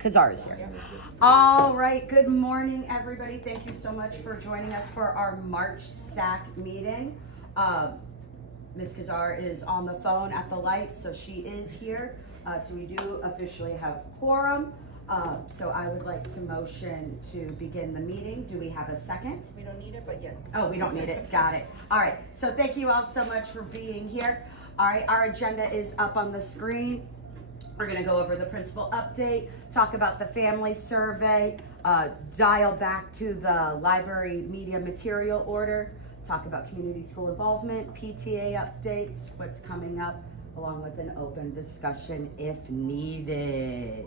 Kazar is here. All right, good morning, everybody. Thank you so much for joining us for our March SAC meeting. Ms. Kazar is on the phone at the light, so she is here. So we do officially have quorum. So I would like to motion to begin the meeting. Do we have a second? We don't need it, but yes. Oh, we don't need it. Got it. All right. So thank you all so much for being here. All right. Our agenda is up on the screen. We're going to go over the principal update, talk about the family survey, dial back to the library media material order, talk about community school involvement, PTA updates, what's coming up, along with an open discussion if needed.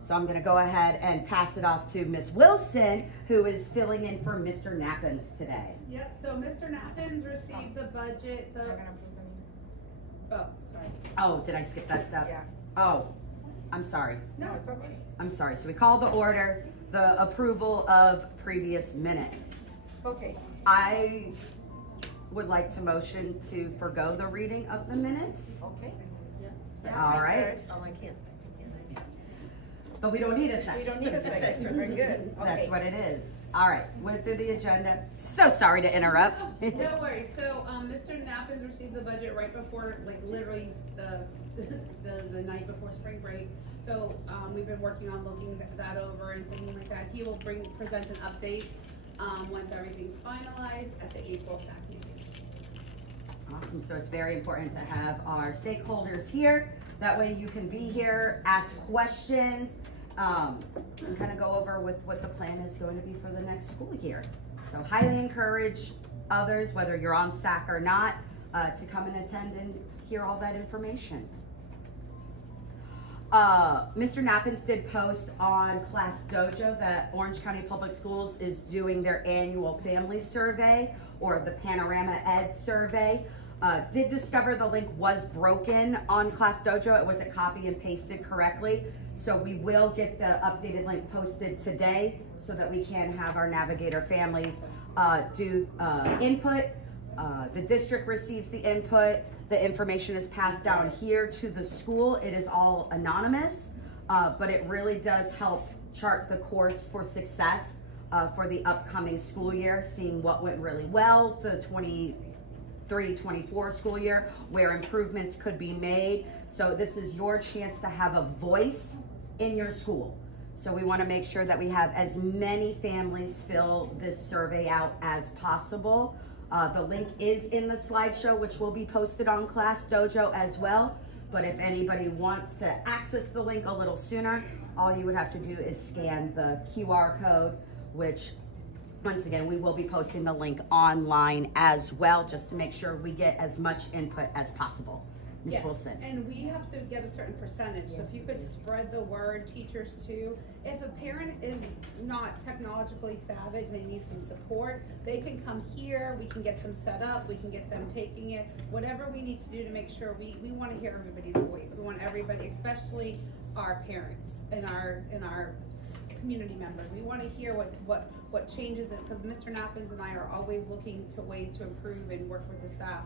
So I'm going to go ahead and pass it off to Ms. Wilson, who is filling in for Mr. Nappins today. Yep, so Mr. Nappins received the budget, oh, sorry. Oh, did I skip that step? Yeah. Oh, I'm sorry. No, it's okay. I'm sorry. So we called the order, the approval of previous minutes. Okay. I would like to motion to forgo the reading of the minutes. Okay. Yeah. All right. Oh, I can't second. But we don't need a second. We don't need a second. So very good. Okay. That's what it is. All right. Went through the agenda. So sorry to interrupt. No worries. So Mr. Nappins received the budget right before, like literally the night before spring break. So we've been working on looking that over and things like that. He will present an update once everything's finalized at the April SAC meeting. Awesome. So it's very important to have our stakeholders here. That way you can be here, ask questions, and kind of go over with what the plan is going to be for the next school year. So highly encourage others, whether you're on SAC or not, to come and attend and hear all that information. Mr. Nappins did post on Class Dojo that Orange County Public Schools is doing their annual family survey, or the Panorama Ed survey. Did discover the link was broken on Class Dojo. It wasn't copy and pasted correctly. So we will get the updated link posted today so that we can have our Navigator families do input. The district receives the input. The information is passed down here to the school. It is all anonymous, but it really does help chart the course for success for the upcoming school year, seeing what went really well, the 23-24 school year, where improvements could be made. So this is your chance to have a voice in your school. So we want to make sure that we have as many families fill this survey out as possible. The link is in the slideshow, which will be posted on Class Dojo as well. But if anybody wants to access the link a little sooner, all you would have to do is scan the QR code, which once again, we will be posting the link online as well, just to make sure we get as much input as possible. Ms. Yes. Wilson. And we have to get a certain percentage. Yes. So if you could spread the word, teachers too. If a parent is not technologically savage, they need some support, they can come here, we can get them set up, we can get them taking it, whatever we need to do to make sure we want to hear everybody's voice. We want everybody, especially our parents and our community members. We want to hear what changes it, because Mr. Nappins and I are always looking to ways to improve and work with the staff.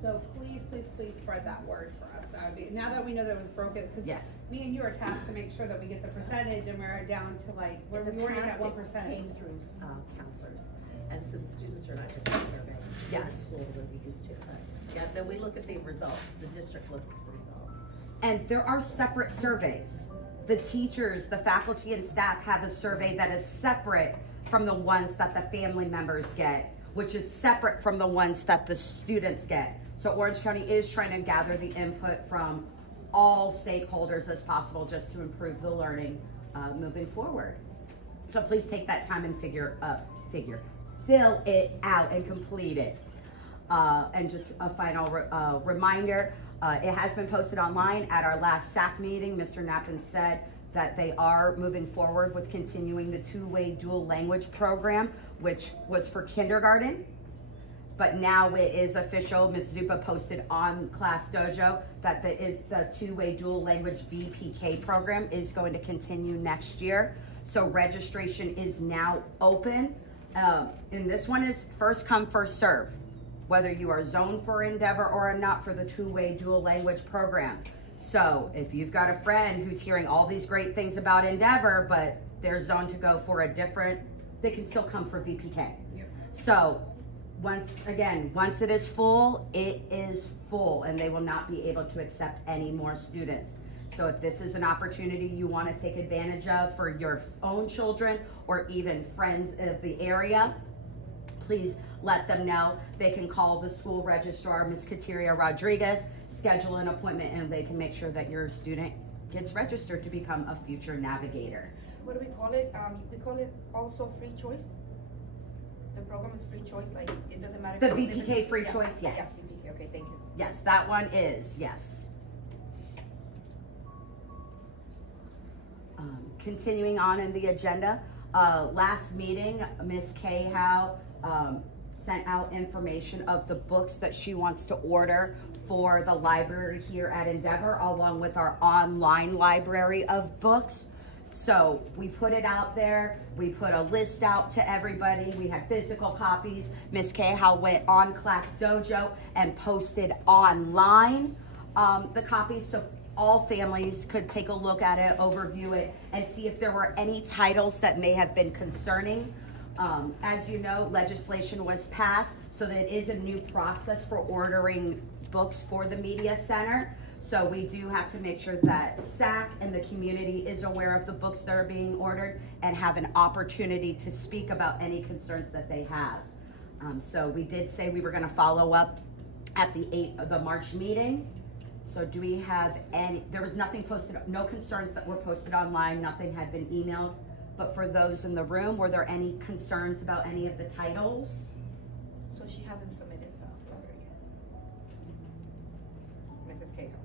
So please, please, please spread that word for us. That would be, now that we know that it was broken, because yes, me and you are tasked to make sure that we get the percentage, and we're down to like, we weren't even at 1%. Came through counselors, and so the students are not getting the survey. Yes. The school would be used to it. But yeah, no, we look at the results. The district looks at the results. And there are separate surveys. The teachers, the faculty and staff have a survey that is separate from the ones that the family members get, which is separate from the ones that the students get. So Orange County is trying to gather the input from all stakeholders as possible, just to improve the learning moving forward. So please take that time and fill it out and complete it. And just a final reminder, it has been posted online. At our last SAC meeting, Mr. Nappins said that they are moving forward with continuing the two-way dual language program, which was for kindergarten. But now it is official. Ms. Zupa posted on Class Dojo that the two-way dual language VPK program is going to continue next year. So registration is now open. And this one is first come, first serve, whether you are zoned for Endeavor or not for the two-way dual language program. So if you've got a friend who's hearing all these great things about Endeavor, but they're zoned to go for a different, they can still come for VPK. Yep. So once it is full, it is full, and they will not be able to accept any more students. So if this is an opportunity you want to take advantage of for your own children or even friends of the area, please let them know. They can call the school registrar, Ms. Kateria Rodriguez, schedule an appointment, and they can make sure that your student gets registered to become a future navigator. What do we call it? We call it also free choice. The program is free choice, like it doesn't matter. The VPK free choice, yes. Yeah, VPK. Okay, thank you. Yes, that one is, yes. Continuing on in the agenda, last meeting, Ms. Cahow sent out information of the books that she wants to order for the library here at Endeavor, along with our online library of books. So we put it out there. We put a list out to everybody. We had physical copies. Ms. Cahow went on Class Dojo and posted online the copies, so all families could take a look at it, overview it, and see if there were any titles that may have been concerning. As you know, legislation was passed, so that it is a new process for ordering books for the media center. So we do have to make sure that SAC and the community is aware of the books that are being ordered and have an opportunity to speak about any concerns that they have. So we did say we were going to follow up at the March meeting. So do we have any, there was nothing posted, no concerns that were posted online, nothing had been emailed, but for those in the room, were there any concerns about any of the titles? So she hasn't submitted the letter yet. Mrs. Cahow.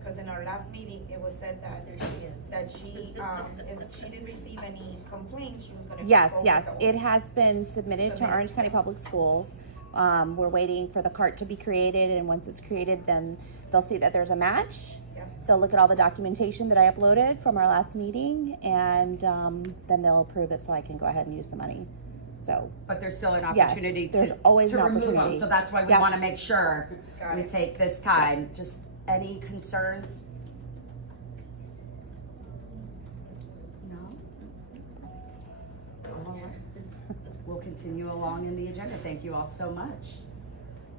Because in our last meeting, it was said that she, if she didn't receive any complaints, she was gonna. Yes, it has been submitted to Orange County Public Schools. We're waiting for the cart to be created, and once it's created, then they'll see that there's a match. Yep. They'll look at all the documentation that I uploaded from our last meeting, and then they'll approve it so I can go ahead and use the money. So, but there's still an opportunity yes, there's always an remove opportunity. them. So that's why we Yep. want to make sure Got we it. take this time. Just any concerns? No? All right. We'll continue along in the agenda. Thank you all so much.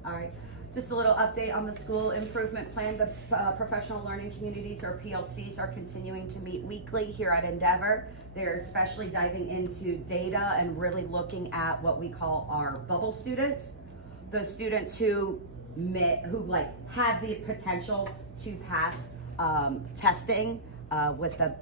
All right. Just a little update on the school improvement plan. The professional learning communities, or PLCs, are continuing to meet weekly here at Endeavor. They're especially diving into data and really looking at what we call our bubble students. Those students who had the potential to pass testing with the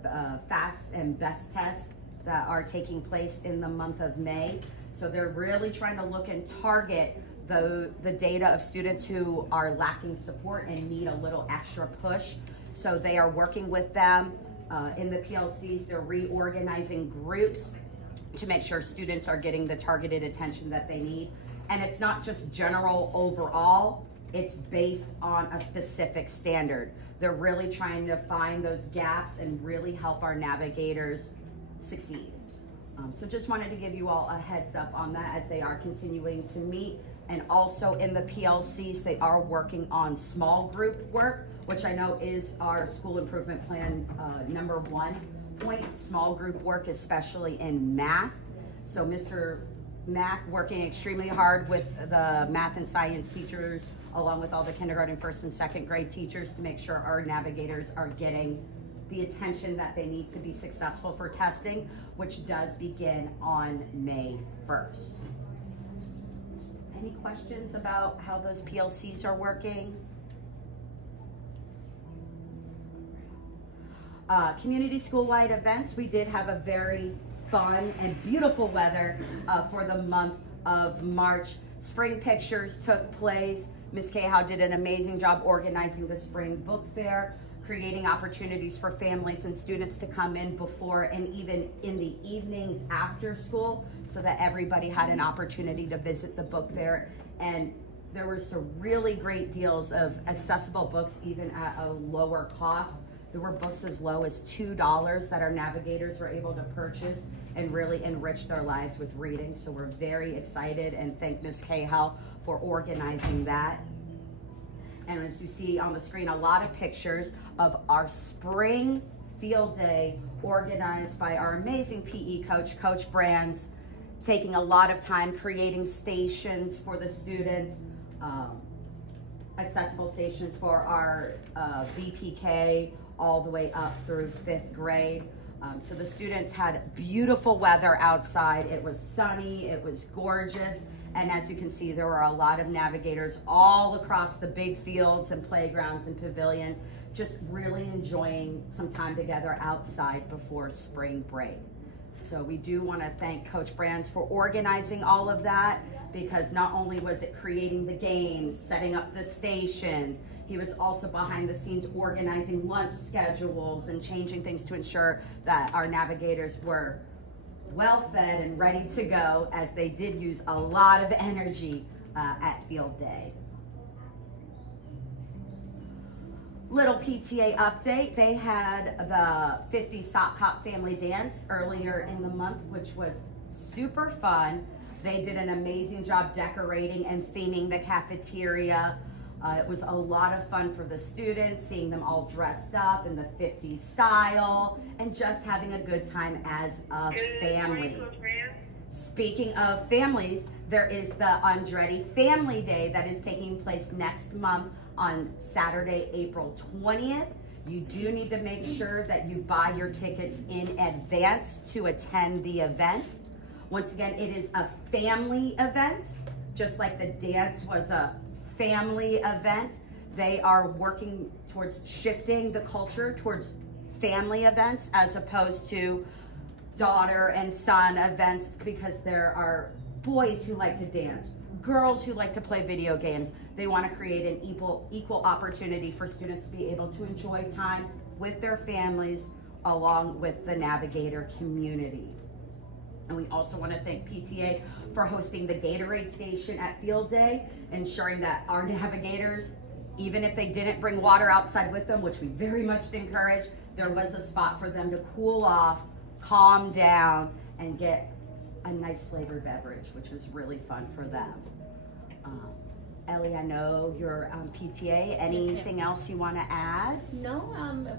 FAST and BEST tests that are taking place in the month of May. So they're really trying to look and target the data of students who are lacking support and need a little extra push. So they are working with them in the PLCs. They're reorganizing groups to make sure students are getting the targeted attention that they need. And it's not just general overall, it's based on a specific standard. They're really trying to find those gaps and really help our navigators succeed. So just wanted to give you all a heads up on that as they are continuing to meet. And also in the PLCs, they are working on small group work, which I know is our school improvement plan number 1 point, small group work, especially in math. So Mr. Mack working extremely hard with the math and science teachers, along with all the kindergarten, 1st and 2nd grade teachers, to make sure our navigators are getting the attention that they need to be successful for testing, which does begin on May 1st. Any questions about how those PLCs are working? Community school-wide events, we did have a very fun and beautiful weather for the month of March. Spring pictures took place. Ms. Cahow did an amazing job organizing the spring book fair, creating opportunities for families and students to come in before and even in the evenings after school, so that everybody had an opportunity to visit the book fair. And there were some really great deals of accessible books, even at a lower cost. There were books as low as $2 that our navigators were able to purchase and really enrich their lives with reading. So we're very excited and thank Ms. Cahow for organizing that. And as you see on the screen, a lot of pictures of our spring field day organized by our amazing PE coach, Coach Brands, taking a lot of time creating stations for the students, accessible stations for our VPK all the way up through 5th grade. So the students had beautiful weather outside. It was sunny, it was gorgeous. And as you can see, there were a lot of navigators all across the big fields and playgrounds and pavilion, just really enjoying some time together outside before spring break. So we do want to thank Coach Brands for organizing all of that, because not only was it creating the games, setting up the stations, he was also behind the scenes organizing lunch schedules and changing things to ensure that our navigators were well fed and ready to go, as they did use a lot of energy at field day. Little PTA update, they had the 50 Sock Hop family dance earlier in the month, which was super fun. They did an amazing job decorating and theming the cafeteria. It was a lot of fun for the students, seeing them all dressed up in the 50s style and just having a good time as a family. Speaking of families, there is the Andretti Family Day that is taking place next month on Saturday, April 20th. You do need to make sure that you buy your tickets in advance to attend the event. Once again, it is a family event, just like the dance was a family event. They are working towards shifting the culture towards family events as opposed to daughter and son events, because there are boys who like to dance, girls who like to play video games. They want to create an equal opportunity for students to be able to enjoy time with their families along with the Navigator community. And we also want to thank PTA for hosting the Gatorade station at Field Day, ensuring that our navigators, even if they didn't bring water outside with them, which we very much encourage, there was a spot for them to cool off, calm down, and get a nice flavored beverage, which was really fun for them. Ellie, I know you're PTA. Anything else you want to add? No,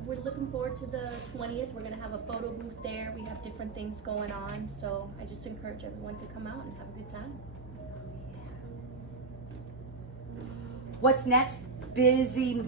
we're looking forward to the 20th. We're going to have a photo booth there. We have different things going on. So I just encourage everyone to come out and have a good time. What's next? Busy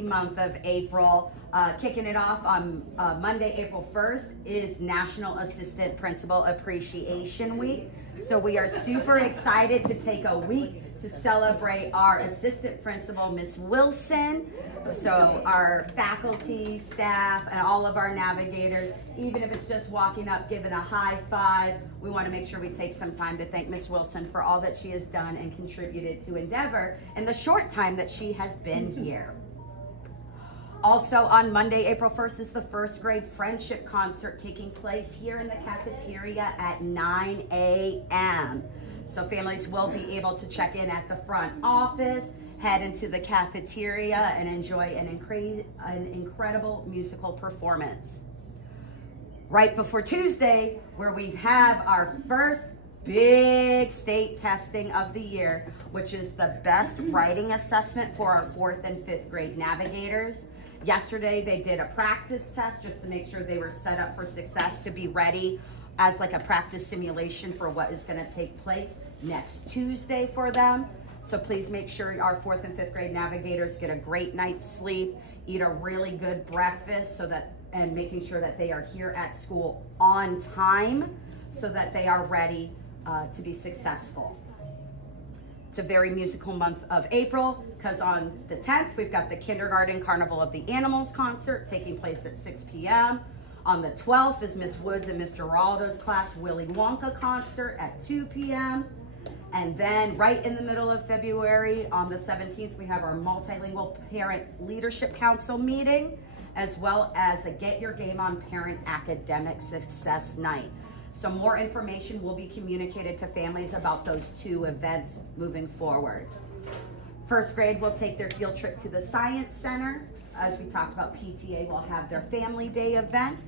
month of April. Kicking it off on Monday, April 1st is National Assistant Principal Appreciation Week. So we are super excited to take a week to celebrate our assistant principal, Miss Wilson. So our faculty, staff, and all of our navigators, even if it's just walking up, giving a high five, we want to make sure we take some time to thank Miss Wilson for all that she has done and contributed to Endeavor in the short time that she has been here. Also on Monday, April 1st is the first grade friendship concert taking place here in the cafeteria at 9 a.m. So families will be able to check in at the front office, head into the cafeteria, and enjoy an incredible musical performance. Right before Tuesday, where we have our first big state testing of the year, which is the best writing assessment for our 4th and 5th grade navigators. Yesterday, they did a practice test just to make sure they were set up for success to be ready as like a practice simulation for what is going to take place next Tuesday for them. So please make sure our 4th and 5th grade navigators get a great night's sleep, eat a really good breakfast, and making sure that they are here at school on time so that they are ready to be successful. It's a very musical month of April, because on the 10th, we've got the Kindergarten Carnival of the Animals concert taking place at 6 p.m. On the 12th is Miss Woods and Mr. Geraldo's class Willy Wonka concert at 2 p.m. And then right in the middle of February, on the 17th, we have our Multilingual Parent Leadership Council meeting, as well as a Get Your Game On Parent Academic Success Night. So more information will be communicated to families about those two events moving forward. First grade will take their field trip to the Science Center. As we talked about, PTA will have their Family Day event.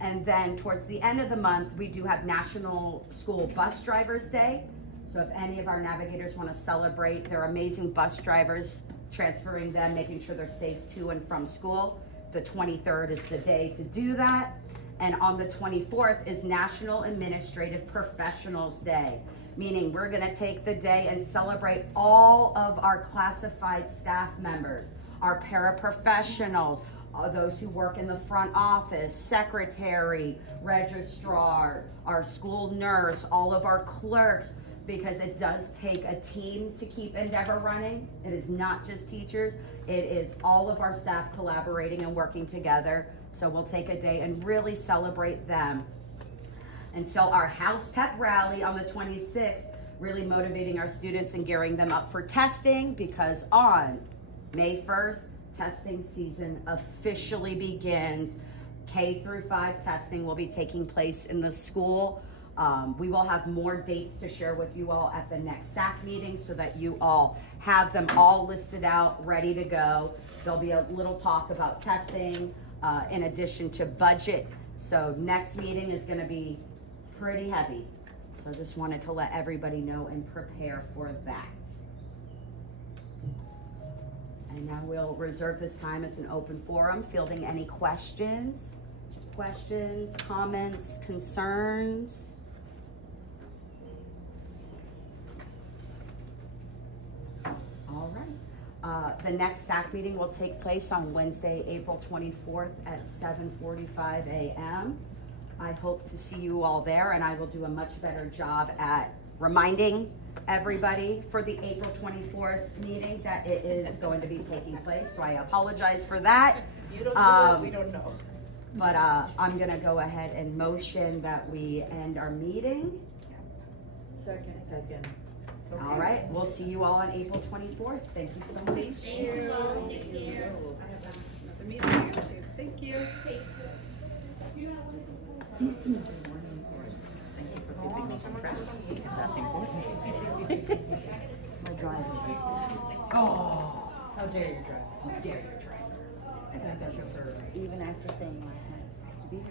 And then towards the end of the month, we do have National School Bus Drivers Day. So if any of our navigators want to celebrate their amazing bus drivers transferring them, making sure they're safe to and from school. The 23rd is the day to do that. And on the 24th is National Administrative Professionals Day, meaning we're gonna take the day and celebrate all of our classified staff members, our paraprofessionals, those who work in the front office, secretary, registrar, our school nurse, all of our clerks, because it does take a team to keep Endeavor running. It is not just teachers, it is all of our staff collaborating and working together. So we'll take a day and really celebrate them until our House Pep Rally on the 26th, really motivating our students and gearing them up for testing, because on May 1st, testing season officially begins. K-5 testing will be taking place in the school. We will have more dates to share with you all at the next SAC meeting so that you all have them all listed out, ready to go. There'll be a little talk about testing in addition to budget. So next meeting is gonna be pretty heavy. So just wanted to let everybody know and prepare for that. And now we'll reserve this time as an open forum, fielding any questions, comments, concerns. All right. The next SAC meeting will take place on Wednesday, April 24th at 7:45 a.m. I hope to see you all there, and I will do a much better job at reminding everybody for the April 24th meeting that it is going to be taking place. So I apologize for that. You don't do it, we don't know. But I'm gonna go ahead and motion that we end our meeting. Second. All right, we'll see you all on April 24th. Thank you so much. Thank you all. Take care. I have another meeting to go to. Thank you. Take care. Thank you for giving me some credit. Nothing. My driver. Oh, how dare you drive? How dare you drive? Even after saying last night.